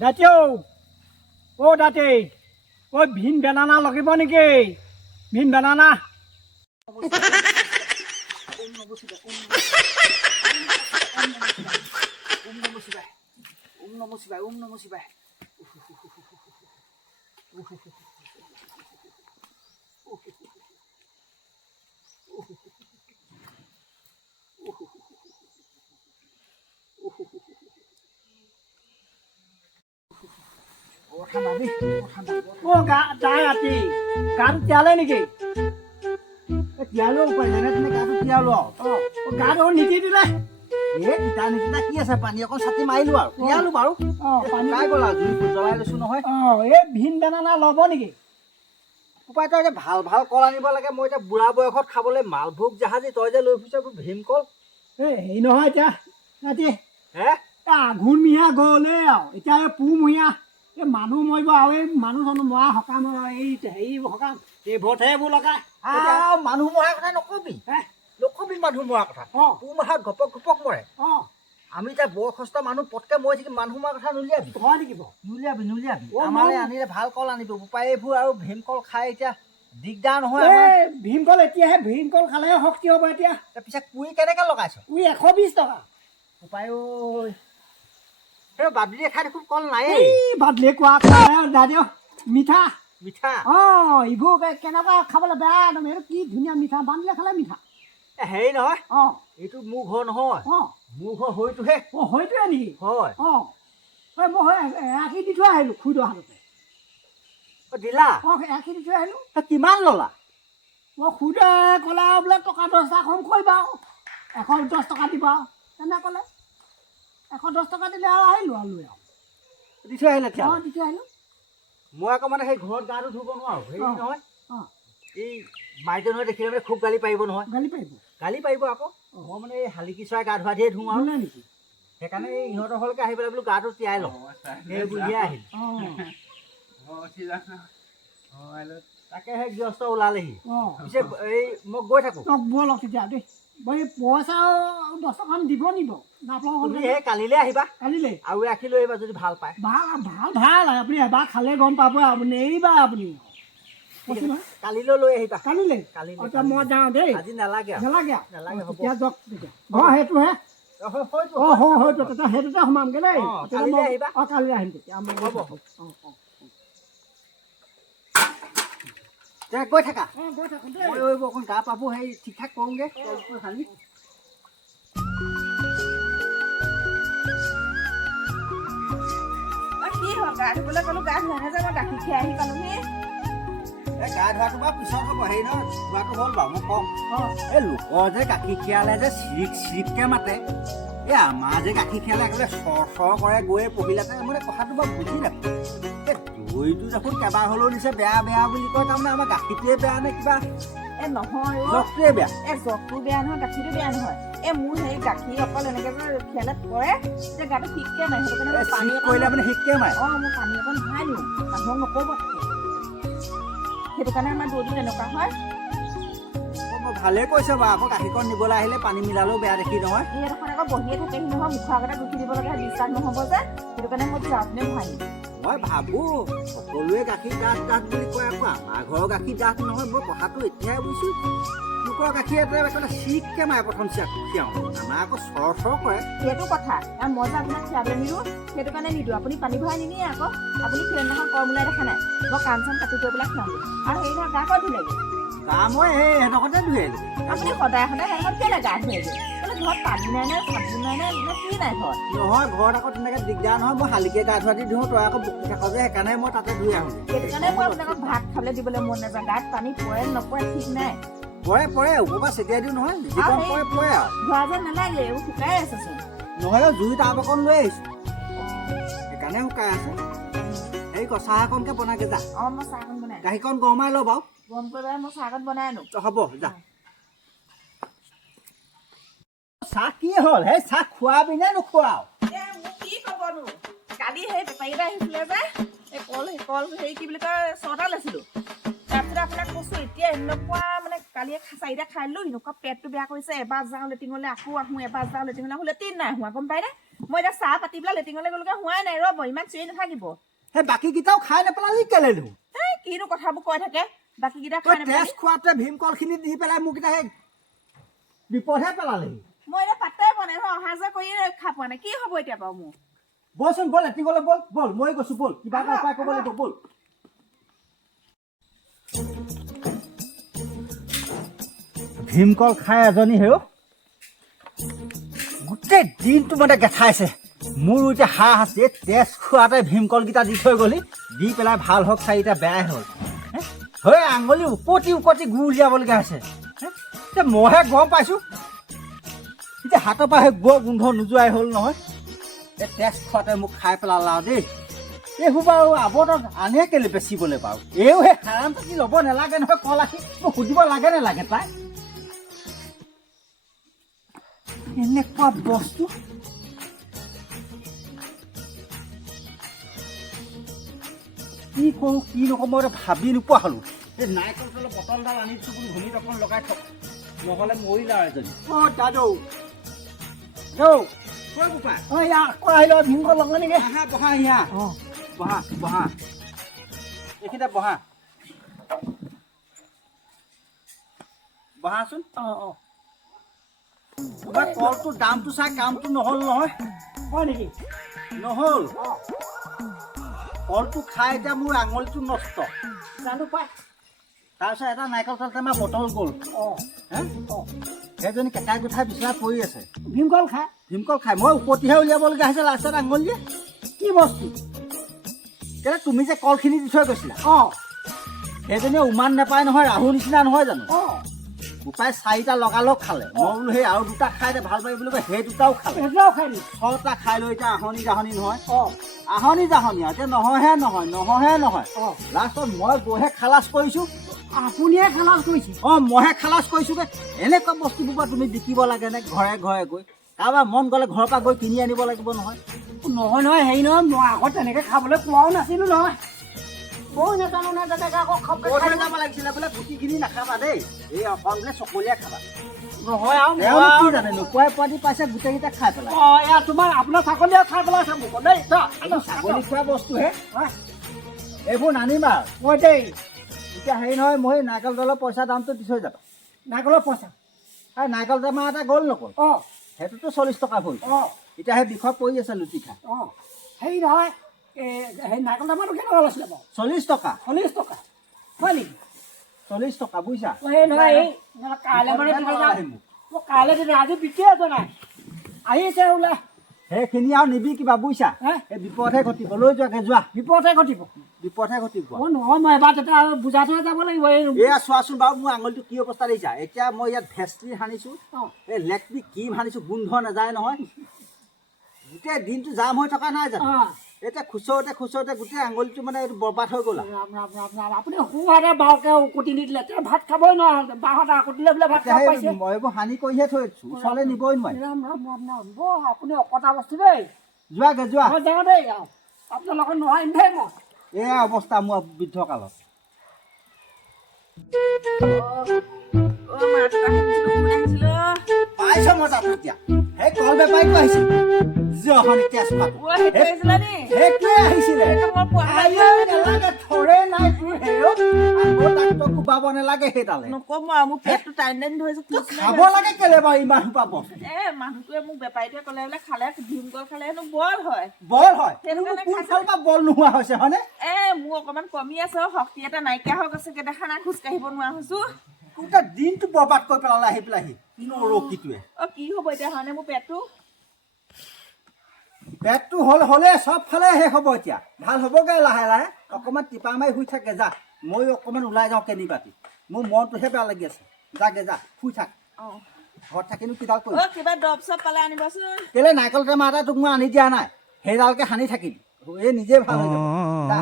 দাঁতি অ' দাঁতি ঐ ভিন বেনানা লাগিব নেকি ভিন বেনানা তাই ৰাতি গাটো তিয়ালে নেকি তিয়ালো উপায় নাই তুমি গাটো তিয়ালো গাটো নিতি দিলে তিতা নিচিনা কি আছে পানী অকণ ছাটি মাৰিলো আৰু তিয়ালো বাৰু পাই গ'ল আৰু জুই জ্বলাই লৈছো নহয় এই ভিন বেনানা ল'ব নেকি উপায় তই এতিয়া ভাল ভাল কল আনিব লাগে মই এতিয়া বুঢ়া বয়সত খাবলৈ মালভোগ জাহাজী তই যে লৈ ফুৰিছ ভীমকল হেৰি নহয় এতিয়া ৰাতি হে আঘোণ মিহা গ'লে আৰু এতিয়া এই পুহমহীয়া এই মানুহ মৰিব আৰু এই মানুহ চানুহ মৰা সকাম এই হেৰি সকাম এইবোৰতহে এইবোৰ লগাই মানুহ মৰাৰ কথা নকবি নকবি মানুহ মৰাৰ কথা তোৰ মাহত ঘপক ঘপক মৰে আমি এতিয়া বয়সস্থ মানুহ পটকে মৰি থাকিম মানুহ মৰাৰ কথা নুলিয়াবি হয় নেকি বাৰু নুলিয়াবি আমালৈ আনিলে ভাল কল আনিব বোপাই এইবোৰ আৰু ভীমকল খাই এতিয়া দিগদাৰ নহয় ভীমকল এতিয়াহে ভীমকল খালেহে শক্তি হ'ব এতিয়া পিছে কুই কেনেকে লগাইছ কুই 120 টকা উপায় বাদলিয়ে খাই দেখোন কল নাই বাদলিয়ে কোৱা দাদা মিঠা মিঠা এইবোৰ কেনেকুৱা খাবলৈ বেয়া একদম এইটো কি ধুনীয়া মিঠা বান্ধিলে খালে মিঠা হেৰি নহয় এইটো মোৰ ঘৰ নহয় মোৰ ঘৰ হয়তোহে হয়তোহে নেকি হয় মই এৰাশী দি থৈ আহিলোঁ খুইদ হাততে দিলা এৰাশী দি থৈ আহিলোঁ কিমান ল'লা মই খুইদে ক'লে বোলে টকা 10টা কম কৰিবা আৰু 110 টকা দিবা তেনে ক'লে 110 টকা দিলে আৰু আহিলোঁ আৰু লৈ দি থৈ আহিলে দি থৈ আহিলোঁ মই আকৌ মানে সেই ঘৰত গাটো ধুব নোৱাৰো হেৰি নহয় এই মাইকী দেখিলে মানে খুব গালি পাৰিব নহয় গালি পাৰিব আকৌ মই মানে এই শালিকি চৰাই গা ধোৱা দিয়ে ধুওঁ আৰু নেকি সেইকাৰণে এই ইহঁতৰ ঘৰলৈকে আহি পেলাই বোলো গাটো তিয়াই লওঁ সেই বুলিয়ে আহিল তাকে সেই গৃহস্থ ওলালেহি পিছে এই মই গৈ থাকোঁ ব'লক তেতিয়া দেই পইচা 10 টকা দিব নিব তুমি সেই কালিলৈ আহিবা কালিলৈ আৰু ৰাখি লৈ আহিবা যদি ভাল পায় ভাল আপুনি এবাৰ খালে গম পাব আপুনি এৰিবা আপুনি কালিলৈ লৈ আহিবা কালিলৈ মই যাওঁ দেই আজি নালাগে তেতিয়া যাওক তেতিয়া সেইটোহে হয়তো তেতিয়া সেইটোতে সোমামগৈ দেই কালিলৈ আহিম তেতিয়া হ'ব গৈ থাকা মই অকণ গা পাব সেই ঠিক ঠাক কৰোঁগৈ খালি কি হ'ল গা ধুবলৈ ক'লো গা ধুৱাই নাযায় মই গাখীৰ খীৰাই আহি পালোহি গা ধোৱাটো বাৰু পিছত হ'ব হেৰি নহয় ধোৱাটো হ'ল বাৰু মই ক'ম এই লোকৰ যে গাখীৰ খীৰালে যে চিৰিককৈ মাতে এই আমাৰ যে গাখীৰ খীৰালে একেবাৰে চৰ কৰে গৈয়ে পঢ়িলাতে মানে কথাটো বাৰু বুজি নাপায় এই দৈটো দেখোন কেইবাৰ হ'লেও দিছে বেয়া বুলি কয় তাৰমানে আমাৰ গাখীৰটোৱে বেয়া নে কিবা নহয় জগটোৱে বেয়া জগটো বেয়া নহয় গাখীৰটো বেয়া নহয় মোৰ সেই গাখীৰ অকল এনেকৈ যে খীৰালে পৰে যে গাটো ঠিককৈ মাৰে সেইটো কাৰণে পানী কৰিলে মানে শিককৈ মাৰে মই পানী অকণ ভৰাই দিওঁ মানুহক নক'ব সেইটো কাৰণে আমাৰ দৈটো তেনেকুৱা হয় ভালেই কৈছে বাৰু আকৌ গাখীৰকণ নিবলৈ আহিলে পানী মিলালেও বেয়া দেখি নহয় সেইডোখৰত আকৌ বহিয়ে থাকেহি নহয় মুখৰ আগতে গুঠি দিব লাগে বিশ্বাস নহ'ব যে সেইটো কাৰণে মই যাওঁতে ভৰাই দিম মই ভাবোঁ সকলোৱে গাখীৰ ডাঠ বুলি কয় আকৌ আমাৰ ঘৰৰ গাখীৰ ডাঠ নহয় মই কথাটো এতিয়াই বুজিছোঁ লোকৰ গাখীৰ এটা চিৰিককৈ মাৰে প্ৰথম খীৰাওঁ আমাৰ আকৌ চৰ কৰে সেইটো কথা মই যে আপোনাক খীৰাবলৈ নিদিওঁ সেইটো কাৰণে নিদিওঁ আপুনি পানী ভৰাই নিনিয়ে আকৌ আপুনি সেইদিনাখন কম ওলাই দেখা নাই মই কাণ চান কাটি কৰি পেলাই খীৰাওঁ আৰু সেই নহয় গা ক'ত ধুলেগৈ গা মই সেই সিহঁততে ধুই আহিলোঁ আপুনি সদায় সেইখন কেলৈ গা ধুৱেগৈ ঘৰত পানী নাই নে চাবোন নাই নে কি নাই ঘৰত নহয় ঘৰত আকৌ তেনেকৈ দিগদাৰ নহয় মই শালিকে গা ধোৱা দি দিওঁ তই আকৌ বকি থাক যে সেইকাৰণে মই তাতে ধুই আহোঁ সেইটো কাৰণে মই আপোনাক ভাত খাবলৈ দিবলৈ মন নাযায় গাত পানী পৰে নপৰে ঠিক নাই পৰে ওপৰৰ পৰা ছটিয়াই দিওঁ নহয় যিকণ পৰে আৰু ধোৱা যেন নালাগে এইবোৰ শুকাই আছে চোন নহয় জুই টাব অকণ লৈ আহিছোঁ সেইকাৰণে শুকাই আছে হেৰি চাহ অকণকৈ বনাইকে যা মই চাহকণ বনাই গাখীৰকণ গৰমাই ল বাৰু গৰম কৰি পেলাই মই চাহকণ বনাই আনো হ'ব যা চাহ কি হ'ল সেই চাহ খোৱাবি নে নোখোৱাও মোক কি ক'বনো কালি সেই বেপাৰী এটা আহিছিলে যে এই কল হেৰি কি বুলি কয় 6টা লৈছিলোঁ তাৰপিছত আপোনাক কৈছোঁ এতিয়া এনেকুৱা মানে কালি চাৰিটা খাই দিলোঁ এনেকুৱা পেটটো বেয়া কৰিছে এবাৰ যাওঁ লেটিঙলৈ আকৌ আহোঁ এবাৰ যাওঁ লেটিঙলৈ আহোঁ লেটিন নাই হোৱা গম পাই নে মই এতিয়া চাহ পাতি পেলাই লেটিঙলৈ গ'লগৈ হোৱাই নাই ৰ'ব ইমান চিঞৰি নাথাকিব সেই বাকীকেইটাও খাই নেপেলালি কেলে নো এই কিনো কথাবোৰ কৈ থাকে বাকীকেইটা তই খাই তেজ নাপালি খোৱাতে ভীমকলখিনি দি পেলাই মোক এতিয়া সেই বিপদহে পেলালেহি মই এতিয়া পাত্তাই পোৱা নাই অহা যোৱা কৰিয়ে ৰক্ষা পোৱা নাই কি হ'ব এতিয়া বাৰু মোৰ বলচোন বল লেটিঙলৈ বল বল মই গৈছোঁ বল কিবা এটা উপায় কৰিব লাগিব বল ভীমকল খাই এজনী হেও গোটেই দিনটো মানে গেঠাইছে মোৰ এতিয়া হাঁহ আছে তেজ খোৱাতে ভীমকলকেইটা দি থৈ গ'লি দি পেলাই ভাল হওক চাৰিটা বেয়াই হ'ল হৈ আঙুলি উপতি গুৰ উলিয়াবলগীয়া হৈছে এতিয়া মইহে গম পাইছোঁ এতিয়া হাতৰ পৰা সেই গোন্ধ নোযোৱাই হ'ল নহয় এই তেজ খোৱাতে মোক খাই পেলালা দেই এইবোৰ বাৰু আৱতত আনে কেলে বেচিবলৈ বাৰু এইও সেই হাৰাম পাতি ল'ব নালাগে নহয় কল আহি মোক সুধিব লাগে নালাগে তাই এনেকুৱা বস্তু কি কৰোঁ কি নকৰোঁ মই ভাবি নোপোৱা হ'লোঁ এই নাৰিকল তেলৰ বটলডাল আনি দিছোঁ বুলি ভূমিত অকণ লগাই থক নহ'লে মৰিলা এজনী অঁ দাদৌ কৈ বোপা অঁ ইয়াৰ আকৌ আহিল ভীমকল লগালে নেকি আহা বহা ইয়া অঁ বহা বহা এইখিনিতে বহা বহাচোন অঁ অঁ তোমাৰ কলটোৰ দামটো চাই কামটো নহ'ল নহয় হয় নেকি নহ'ল অঁ কলটো খাই এতিয়া মোৰ আঙুলিটো নষ্ট জানো পাই তাৰপিছত এটা নাৰিকল তেল টেমা বটল গ'ল অঁ হে অঁ সেইজনী কেঁকাই গোঠাই বিচনাত পৰি আছে ভীমকল খাই ভীমকল খাই মই উপতিহে উলিয়াবলগীয়া হৈছে লাষ্টত আঙুলিয়ে কি বস্তু কেলে তুমি যে কলখিনি দি থৈ গৈছিলা অঁ সেইজনীয়ে উমান নাপায় নহয় ৰাহু নিচিনা নহয় জানো অঁ উপায় চাৰিটা লগালগ খালে মই বোলো সেই আৰু দুটা খাই দে ভাল পাই বুলি কয় সেই দুটাও খালে এটাও খাই নি ছটা খাই লৈ এতিয়া আহনি জাহনি নহয় অঁ আহনি জাহনি আৰু এতিয়া নহয়হে নহয় অঁ লাষ্টত মই গৈহে খালাচ কৰিছোঁ আপুনিয়ে খালাচ কৰিছে অঁ মইহে খালাচ কৰিছোঁগৈ এনেকুৱা বস্তুবোৰ পৰা তুমি বিকিব লাগে নে ঘৰে ঘৰে গৈ কাৰোবাৰ মন গ'লে ঘৰৰ পৰা গৈ কিনি আনিব লাগিব নহয় নহয় হেৰি নহয় মই আগত তেনেকৈ খাবলৈ পোৱাও নাছিলোঁ নহয় মই নাজানো নে তেনেকৈ আকৌ খাবলৈ ক'ত যাব লাগিছিলে বোলে গুটিখিনি নাখাবা দেই এই অকণ বোলে চকলীয়া খাবা নহয় আৰু তেওঁ কি জানে নোপোৱাই পোৱালি পাইছে গোটেইকেইটা খাই পেলাই অঁ এয়া তোমাৰ আপোনাৰ ছাগলীয়ে খাই পেলাইছে মোক দেই ছাগলী খোৱা বস্তুহে এইবোৰ নানিবা মই দেই এতিয়া হেৰি নহয় মই নাৰিকল তেলৰ পইচা দামটো দি থৈ যাবা নাৰিকলৰ পইচা আৰু নাৰিকল টেমা এটা গ'ল নকল অঁ সেইটোতো 40 টকা ভৰি অঁ এতিয়া সেই বিষত পৰি আছে লুটি খাই অঁ হেৰি নহয় সেই নাৰিকল টেমাটো কেনেকুৱা লৈছিলে বাৰু 40 টকা 40 টকা হয় নেকি 40 টকা বুজিছা এই নহয় এই কাইলৈ মানে দিব যাম মই কাইলৈ দিনে আজি বিকিয়ে আছে নাই আহিছে ওলাই সেইখিনি আৰু নিবিকিবা বুজিছা হে এই বিপদহে ঘটিব লৈ যোৱাকে যোৱা বিপদহে ঘটিব বিপদহে ঘটিব অঁ নহয় মই এবাৰ তেতিয়া বুজাই থৈ যাব লাগিব এই এয়া চোৱাচোন বাৰু মোৰ আঙুলিটো কি অৱস্থা দেখিছা এতিয়া মই ইয়াত ভেচলিন সানিছোঁ অঁ এই লেকমি ক্ৰীম সানিছোঁ গোন্ধ নাযায় নহয় গোটেই দিনটো জাম হৈ থকা নাই জানো অঁ এতিয়া খুচৰতে গোটেই আঙুলিটো মানে এইটো বৰবাদ হৈ গ'ল ৰাম ৰাম ৰাম ৰাম আপুনি সোঁহাতে বাওকে উকটি নিদিলে তেওঁ ভাত খাবই নোৱাৰে বাহঁতে akuটিলে বোলে ভাত খাব পাইছে মই এইবোৰ সানি কৰিহে থৈ দিছোঁ ওচৰলৈ নিবই নোৱাৰি ৰাম ৰাম ৰাম ৰাম বৰ আপুনি অকটা বস্তু দেই যোৱাগে যোৱা মই যাওঁ দেই আৰু আপোনাৰ লগত নোৱাৰিম দেই মই এয়া অৱস্থা মোৰ বৃদ্ধ কালত পাইছ মজা তেতিয়া সেই কল বেপাৰীটো আহিছিল যিখন তেজ সেইটোৱে আহিছিলে নালাগে থৰে নাই তোৰ হেৰক আকৌ তাক তই কোবাব নালাগে সেইডালে নকম আৰু মোৰ পেটটো টাইম টাইম ধৰিছে খাব লাগে কেলে বাৰু ইমান সোপা বস্তু মানুহটোৱে মোক বেপাৰীটোৱে ক'লে বোলে খালে ভীমকল খালে হেনো বল হয় বল হয় সেইটো কাৰণে কোন ফালৰ পৰা বল নোহোৱা হৈছে হয়নে মোৰ অকণমান কমি আছে শক্তি এটা নাইকিয়া হৈ গৈছে দেখা নাই খোজকাঢ়িব নোৱাৰা হৈছো গোটেই দিনটো বৰবাদ কৰি পেলালে আহি পেলাই নৰকিটোৱে কি হ'ব এতিয়া হয়নে মোৰ পেটটো হ'লে চব ফালে শেষ হ'ব এতিয়া ভাল হ'বগৈ লাহে লাহে অকণমান টিপা মাৰি শুই থাকে যা মই অকণমান ওলাই যাওঁ কেনি বাতি মোৰ মনটোহে বেয়া লাগি আছে যাগে যা শুই থাক ঘৰত থাকিনো কিডাল কৰিম কিবা দৰৱ চব পালে আনিবচোন কেলে নাৰিকল টেমা এটা তোক মই আনি দিয়া নাই সেইডালকে সানি থাকিবি এই নিজে ভাল হৈ যাব যা